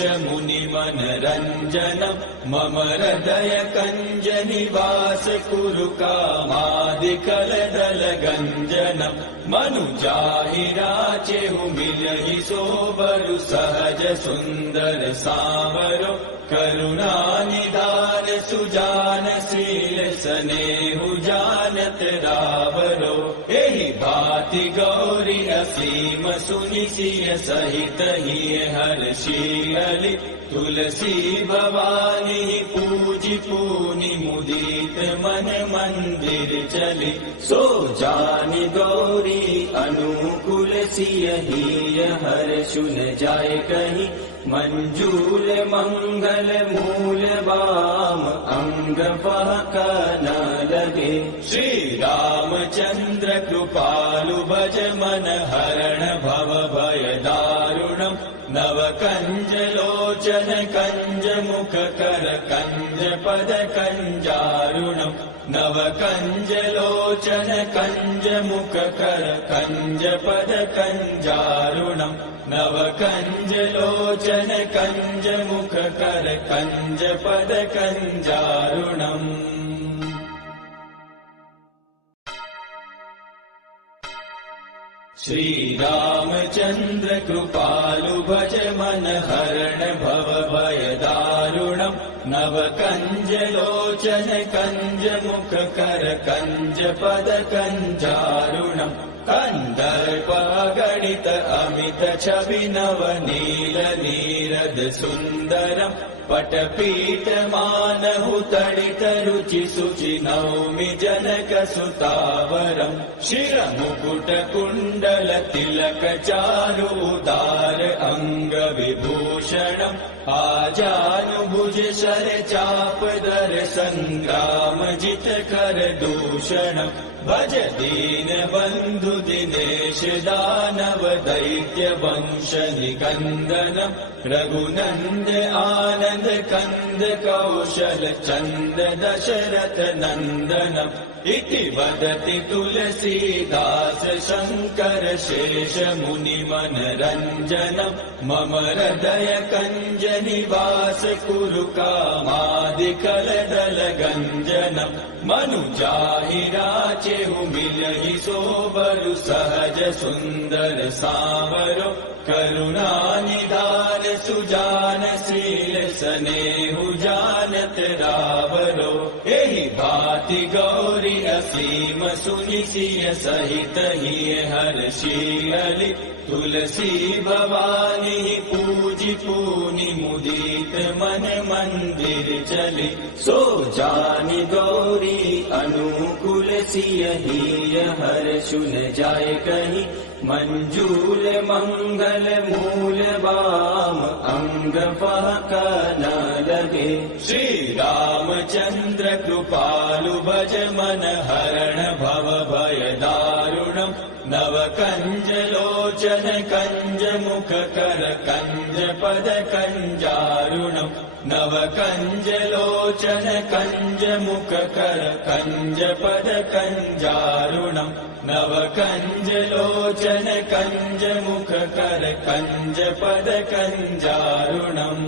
मुनिमनरञ्जनम् मम हृदय कञ्ज निवास कुरु कामादिकलदल गञ्जनम् मनुजाहि राचेहु मिलहि सोबरु सहज सुन्दर सावरो करुणानिधान सुजान शील सनेहु जानत रावरो एहि भाति गौरी असीम सुनिसिय सहित हिय हर्षियलि तुलसी भवानी पूजि पूनि मुदित मन मंदिर चली सो जानि गौरी अनुकूल सिय हिय हर्षु न जाय कहीं मंजूल मंगल मूल वाम अंग पहक न लगे श्री रामचंद्र कृपालु भज मन हरण भव भय दारुणम् नव कंज लोचन कंज मुख कर कंज पद कंजारुणम् नव कंज लोचन कंज मुख कर कंज पद कंजारुणम् नव कंज लोचन कंज मुख कर कंज पद कंजारुणम् श्री रामचंद्र कृपालु भज मन हरण भव भय दारुणम् नव कंज लोचन कंज मुख कर कंज पद कंजारुणम् कंदर्प गणित अमित छवि नव नील नीरद सुन्दरम् पटपीठ मानहु तडित रुचि शुचि नौमि जनक सुतावरम् शिरमुकुट कुण्डल तिलक चारु उदार अंग विभूषणम् आजानुभुज शर चाप दर संग्राम जित कर दूषणम् भज दीन बंधु दिनेश दानव दैत्य वंश निकंदनम् रघुनंद आनंद कंद कौशल चंद दशरथ नंदनम् इति वदति तुलसीदास शंकर शेष मुनि मनरंजनम् मम हृदय कंज निवास कुरु कामादिकल दल गंजनम् मनुजाहि राचेहु मिलहि सोबरु सहज सुंदर सावरो करुणा निधान सुजान शील स्नेहु जानत रावरो एहि भांति गौरी असीम सुनि सिय सहित हिय हर्षियलि तुलसी भवानी पूजि पूनि मुदित मन मंदिर चली सो जानि गौरी अनुकूल सिय हिय हर्षु न जाय कहीं मंजूल मंगल मूल बाम अंग फहक न लगे श्री रामचंद्र कृपालु भज मन हरण भव भय दारुणम् नव कंज लोचन कंज मुख कर कंज पद कंजारुणम् नव कंज लोचन कंज मुख कर कंज पद कंजारुणम् नव कंज लोचन कंज मुख कर कंज पद कंजारुणम्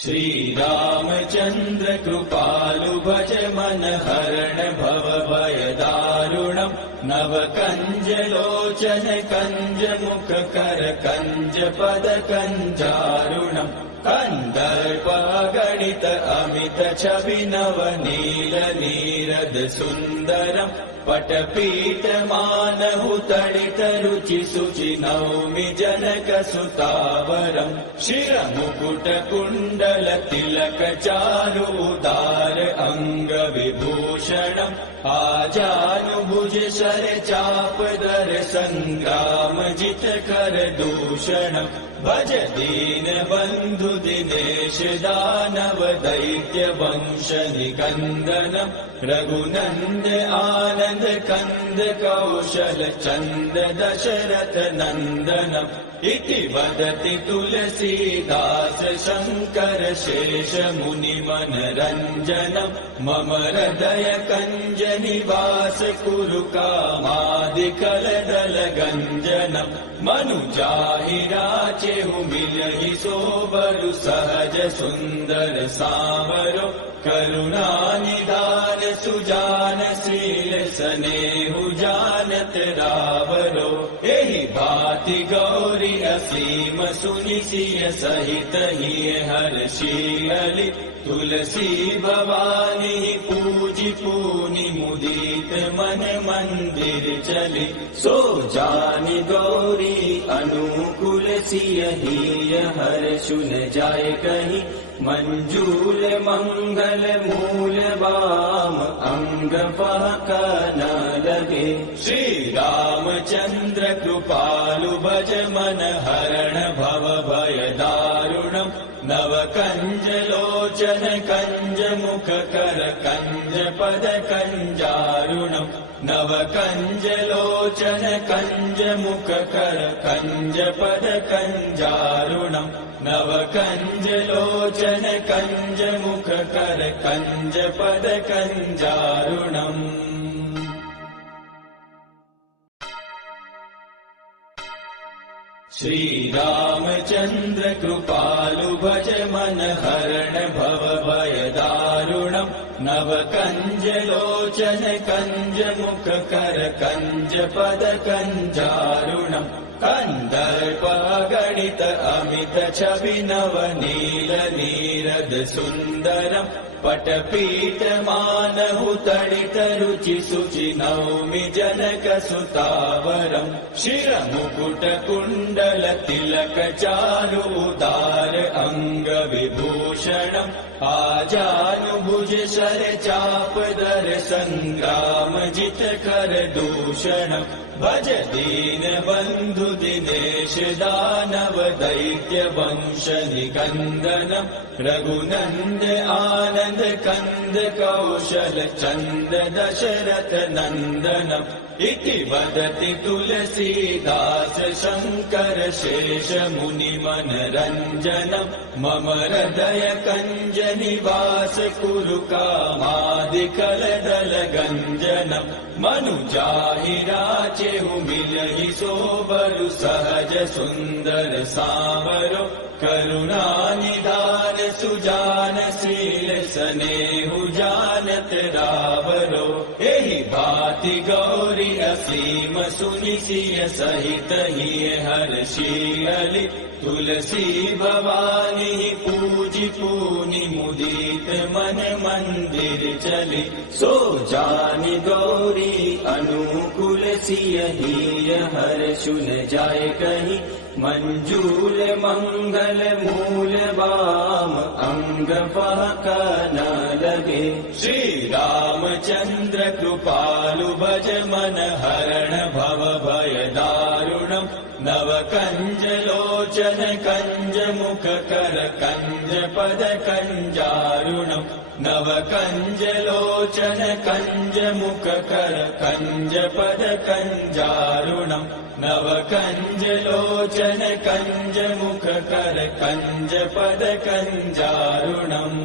श्री रामचंद्र कृपालु भज मन हरण भव भय दारुणम् नव कंज लोचन कंज मुख कर कंज पद कंजारुणम् कंदर्प गणित अमित छवि नव नील नीरद सुंदरम् पटपीठ मानहु तडित रुचि शुचि नौमि जनक सुतावरम् शिरमुकुट कुण्डल तिलक चारु उदार अंग विभूषणम् आजानुभुज शर चाप दर संग्राम जित कर दूषणम् भज दीन बंधु दिनेश दानव दैत्य वंश निकंदनम् रघुनंद आनंद कंद कौशल चंद दशरथ नंदनम् इति वदति तुलसीदास शंकर शेष मुनि मनरंजनम् मम हृदय कंज निवास कुरु कामादिकल दल गंजनम् मनुजाहि राचेहु मिलहि सोबरु सहज सुंदर सावरो करुणा निधान सुजान शील स्नेहु जानत रावरो एहि भांति गौरी असीम सुनि सिय सहित हिय हर्षियलि तुलसी भवानी पूजि पूनि मुदित मन मंदिर चली सो जानि गौरी अनुकूल सिय हिय हर्षु न जाय कहीं मंजूल मंगल मूल बाम अंग फहक न लगे श्री रामचंद्र कृपालु भज मन हरण भव भय दारुणम् नव कंज लोचन कंज मुख कर कंज पद कंजारुणम् नव कंज लोचन कंज मुख कर कंज पद कंजारुणम् नव कंज लोचन कंज मुख कर कंज पद कंजारुणम् श्री रामचंद्र कृपालु भज मन हरण भव भय दारुणम् नव कंज लोचन कंज मुख कर कंज पद कंजारुणम् कंदर्प गणित अमित छवि नव नील नीर नीरद सुन्दरम् पटपीठमानहु तडितरुचि शुचि नौमि जनकसुतावरम् शिरमुकुटकुण्डल तिलक चारुदार अङ्गविभूषणम् आजानुभुज शर चापदर सङ्ग्राम जित कर दूषणम् भज दीन बन्धु दिनेश दानव दैत्य वंश निकन्दनम् रघुनन्द आनन्द कन्द कौशल चन्द दशरथ नन्दनम् इति वदति तुलसीदास शङ्कर शेष मुनि मनरञ्जनम् मम हृदय कञ्ज निवास कुरु कामादिकलदल गञ्जनम् मनुजाहि राचेहु मिलहि सोबरु सहज सुन्दर सावरो करुणा निधान सुजान शील स्नेहु जानत रावरो एहि भाति गौरी असीम सुनि सिय सहित हिय हर्षियलि तुलसी भवानी पूजि पूनि मुदित मन मंदिर चली सो जानि गौरी अनुकूल सिय हिय हर्षुन जाय कहि मंजूल मंगल मूल वाम अंग फहक न लगे श्री रामचंद्र कृपालु भज मन हरण भव भय दारुणम् नव कंज लोचन कंज मुख कर कंज पद कंजारुणम् नव कंज लोचन कंज मुख कर कंज पद कंजारुणम् नव कंज लोचन कंज मुख कर कंज पद कंजारुणम्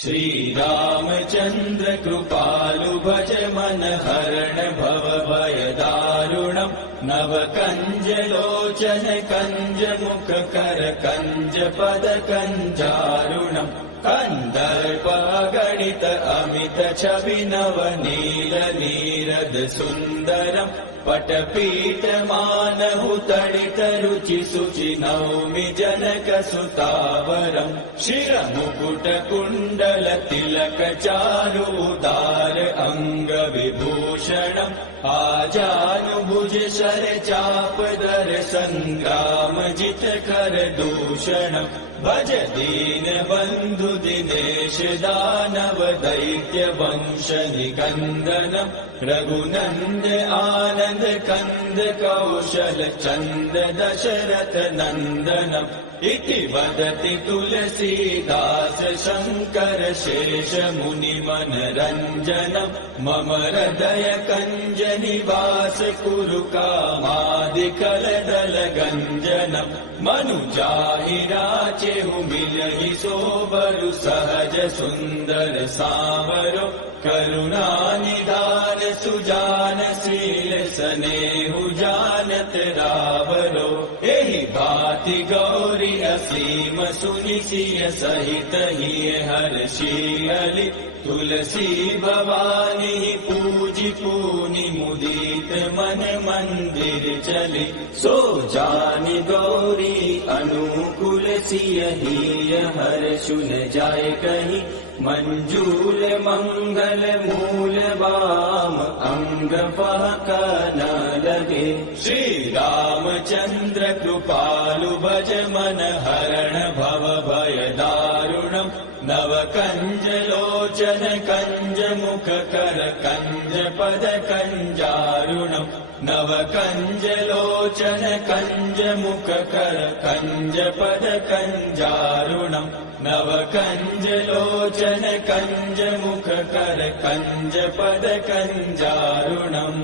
श्री रामचंद्र कृपालु भज मन हरण भव भय दारुणम् नव कंज लोचन कंज मुख कर कंज पद कंजारुणम् कंदर्प गणित अमित छवि नव नील नीरद सुन्दरम् पटपीठ मानहु तडित रुचि शुचि नौमि जनक सुतावरम् शिरमुकुट कुण्डल तिलक चारुदार अंग विभूषणम् आजानुभुज शर चापदर सङ्ग्राम जित कर दूषणम् भज दीन बन्धु दिनेश दानव दैत्य वंश निकन्दनम् रघुनन्द आनन्द कन्द कौशल चन्द दशरथ नन्दनम् इति वदति तुलसीदास शङ्कर शेष मुनि मनरञ्जनम् मम हृदय कञ्ज निवास कुरु कामादिकलदल गञ्जनम् मनुजाहि राचेहु मिलहि सोबरु सहज सुन्दर सावरो करुणा निधान सुजान शील स्नेहु जानत रावरो एहि भाति गौरी असीम सुनि सिय सहित हिय हर्षियलि तुलसी भवानी पूजि पूनि मुदित मन मंदिर चली सो जानि गौरी अनुकूल सिय हिय हर्षुन जाय कहि मंजूल मंगल मूल वाम अंग फहक न लगे श्री रामचंद्र कृपालु भज मन हरण भव भय दारुणम् नव कंज लोचन कंज मुख कर कंज पद कंजारुणम् नव कंज लोचन कंज मुख कर कंज पद कंजारुणम् नव कंज लोचन कंज मुख कर कंज पद कंजारुणम्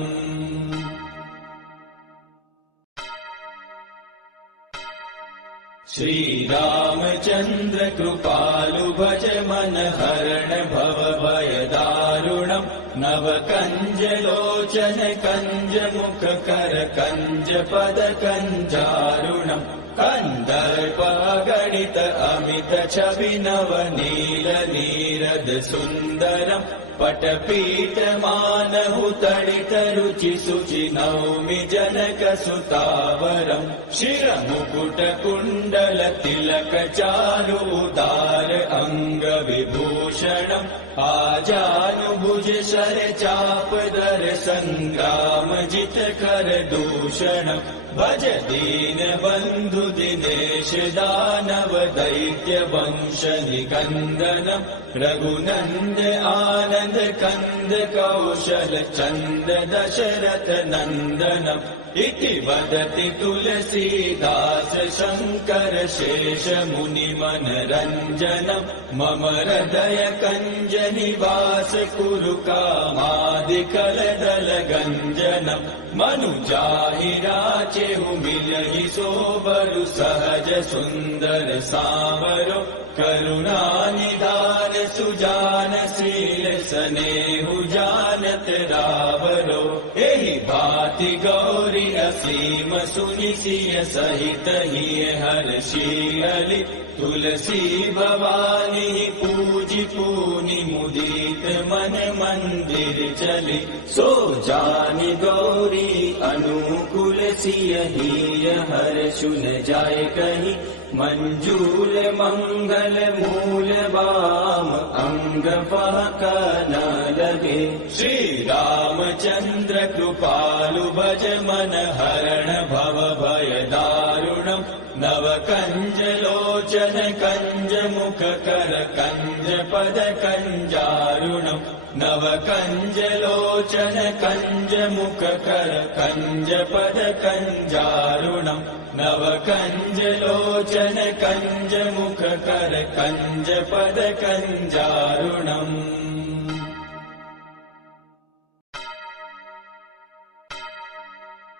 श्री रामचंद्र कृपालु भज मन हरण भव भय दारुणम् नव कंज लोचन कंज मुख कर कंज पद कंजारुणम् कंदर्प गणित अमित छवि नव नील नीरद सुन्दरम् पटपीठ मानहु तडित रुचि शुचि नौमि जनक सुतावरम् शिरमुकुट कुण्डल तिलक चारु उदार अंग विभूषणम् आजानुभुज शर चाप दर संग्राम जित कर दूषणम् भज दीन बंधु दिनेश दानव दैत्य वंश निकंदनम् रघुनंद आनंद कंद कौशल चंद दशरथ नंदनम् इति वदति तुलसीदास शंकर शेष मुनि मनरंजनम् मम हृदय कंज निवास कुरु कामादिकल दल गंजनम् मनुजाहि राचेहु मिलहि सोबरु सहज सुंदर सावरो करुणा निधान सुजान शील सनेहु जानत रावरो एहि भाति गौरी असीम सुनि सिय सहित हिय हर्षियलि तुलसी भवानी पूजि पूनि मुदित मन मंदिर चली सो जानि गौरी अनुकूल सिय हिय हर्षुन जाय कहि मंजूल मंगल मूल वाम अंग बहक न लगे श्री रामचंद्र कृपालु भज मन हरण भव भय दारुणम् नव कंज लोचन कंज मुख कर कंज पद कंजारुणम् नव कंज लोचन कंज मुख कर कंज पद कंजारुणम् नव कंज लोचन कंज मुख कर कंज पद कंजारुणम्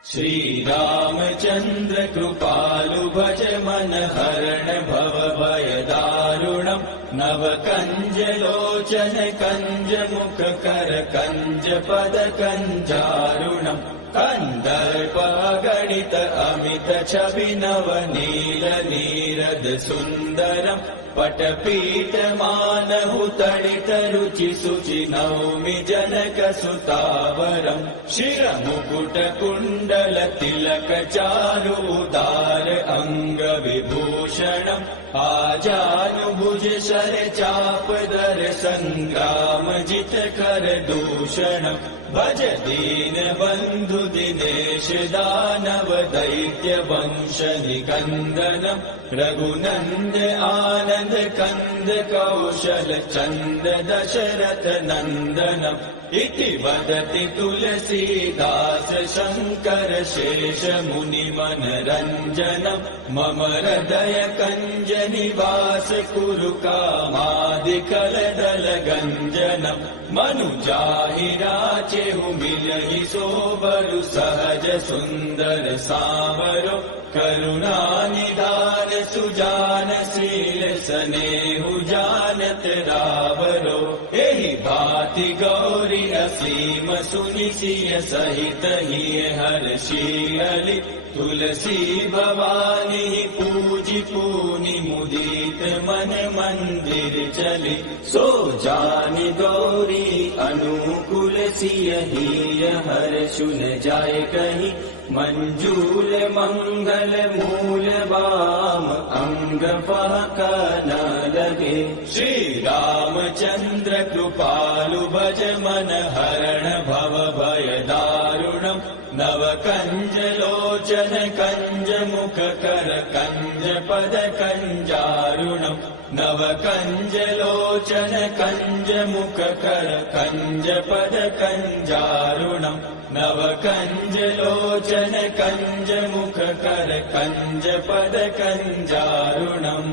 श्री रामचंद्र कृपालु भज मन हरण भव भय दारुणम् नव कंज लोचन कंज मुख कर कंज पद कंजारुणम् कंदर्प गणित अमित छवि नव नील नीरद सुंदरम् पटपीठ मानहु तडित रुचि शुचि नौमि जनक सुतावरम् शिरमुकुट कुण्डल तिलक चारु उदार अंग विभूषणम् आजानुभुज शर चाप दर संग्राम जित कर दूषणम् भज दीन बंधु दिनेश दानव दैत्य वंश निकंदनम् रघुनंद आनंद कंद कौशल चंद दशरथ नंदनम् इति वदति तुलसीदास शंकर शेष मुनि मनरंजनम् मम हृदय कंज निवास कुरु कामादिकल दल गंजनम् मनुजाहि राचेहु मिलहि सोबरु सहज सुंदर सावरो करुणा निधान सुजान शील सनेहु जानत रावरो एहि भाति गौरी असीम सुनि सिय सहित हिय हर्षियलि तुलसी भवानी पूजि पूनि मुदित मन मंदिर चली सो जानि गौरी अनुकूल सिय हिय हर्षुन जाय कहि मंजूल मंगल मूल वाम अंग बहक न लगे श्री रामचंद्र कृपालु भज मन हरण भव भय दारुणम् नव कंज लोचन कंज मुख कर कंज पद कंजारुणम् नव कंज लोचन कंज मुख कर कंज पद कंजारुणम् नव कंज लोचन कंज मुख कर कंज पद कंजारुणम्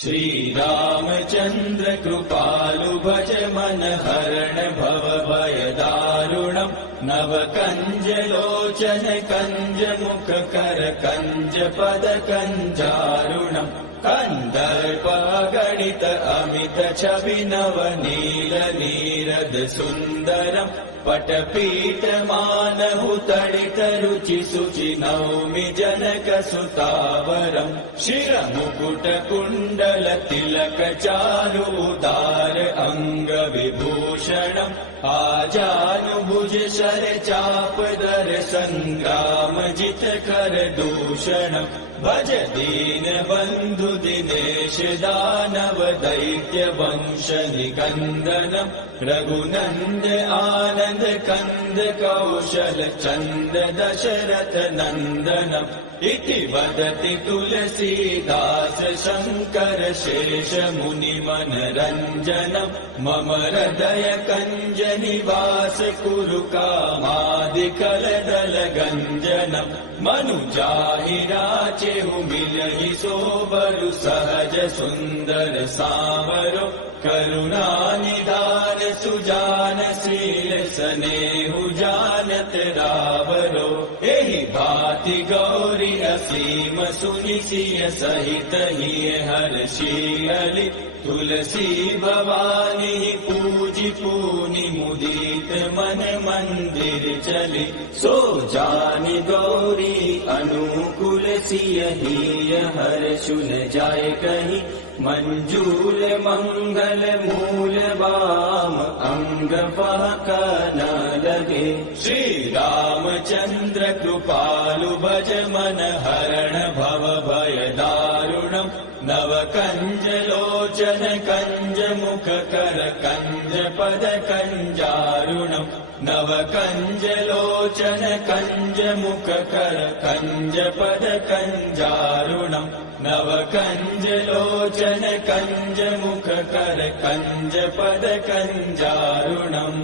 श्री रामचंद्र कृपालु भज मन हरण भव भय दारुणम् नव कंज लोचन कंज मुख कर कंज पद कंजारुणम् कंदर्प गणित अमित छवि नव नील नीरद सुंदरम् पटपीठ मानहु तडित रुचि शुचि नौमि जनक सुतावरम् शिरमुकुट कुण्डल तिलक चारु उदार अंग विभूषणम् आजानुभुज शर चाप दर संग्राम जित कर दूषणम् भज दीन बंधु दिनेश दानव दैत्य वंश निकंदनम् रघुनंद आनंद कंद कौशल चंद दशरथ नंदनम् इति वदति तुलसीदास शंकर शेष मुनि मनरंजनम् मम हृदय कंज निवास कुरु कामादिकल दल गंजनम् मनुजाहि राचेहु मिलहि सोबरु सहज सुंदर सावरो करुणा निधान सुजान शील स्नेहु जानत रावरो एहि भांति गौरी असीम सुनि सिय सहित हिय हर्षियलि तुलसी भवानी पूजि पूनि मुदित मन मंदिर चली सो जानि गौरी अनुकूल सिय हिय हर्षु न जाय कहीं मंजूल मंगल मूल बाम अंग फहक न लगे श्री रामचंद्र कृपालु भज मन हरण भव भय दारुणम् नव कंज लोचन कंज मुख कर कंज पद कंजारुणम् नव कंज लोचन कंज मुख कर कंज पद कंजारुणम् नव कंज लोचन कंज मुख कर कंज पद कंजारुणम्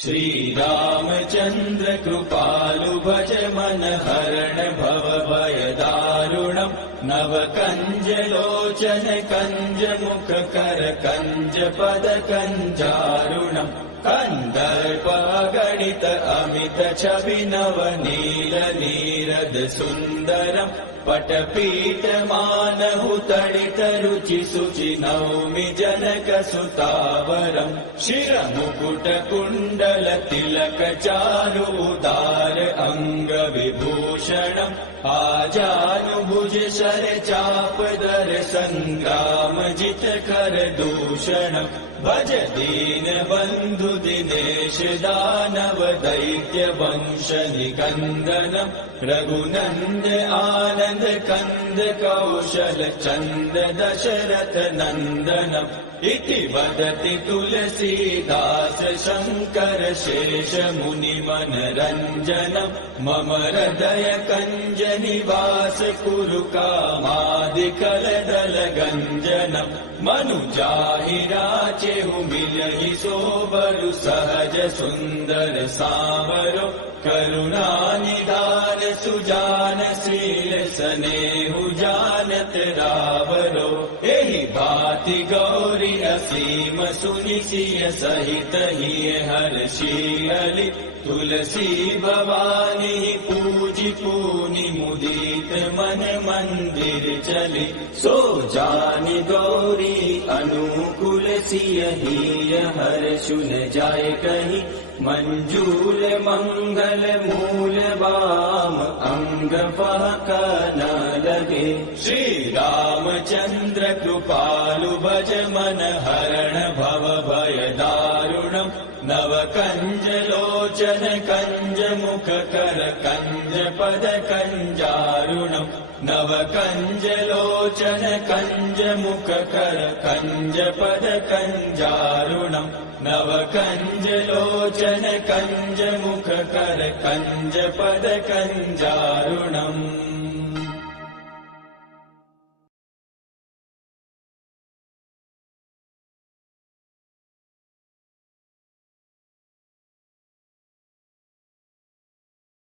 श्री रामचंद्र कृपालु भज मन हरण भव भय दारुणम् नव कंज लोचन कंज मुख कर कंज पद कंजारुणम् कंदर्प गणित अमित छवि नव नील नीरद सुंदरम् पटपीठ मानहु तडित रुचि शुचि नौमि जनक सुतावरम् शिरमुकुट कुण्डल तिलक चारु उदार अंग विभूषणम् आजानुभुज शर चाप दर संग्राम जित कर दूषणम् भज दीन बंधु दिनेश दानव दैत्य वंश निकंदनम् रघुनंद आनंद कंद कौशल चंद दशरथ नंदनम् इति वदति तुलसीदास शंकर शेष मुनि मनरंजनम् मम हृदय कंज निवास कुरु कामादिकल दल गंजनम् मनुजाहि राचेहु मिलहि सोबरु सहज सुंदर सावरो करुणा निधान सुजान शील स्नेहु जानत रावरो एहि भांति गौरी असीम सुनि सिय सहित हिय हर्षियलि तुलसी भवानी पूजि पूनि मुदित मन मंदिर चली सो जानि गौरी अनुकूल सिय हिय हर्षु न जाय कहीं मंजूल मंगल मूल बाम अंग फहक न लगे श्री रामचंद्र कृपालु भज मन हरण भव भय दारुणम् नव कंज लोचन कंज मुख कर कंज पद कंजारुणम् नव कंज लोचन कंज मुख कर कंज पद कंजारुणम् नव कंज लोचन कंज मुख कर कंज पद कंजारुणम्।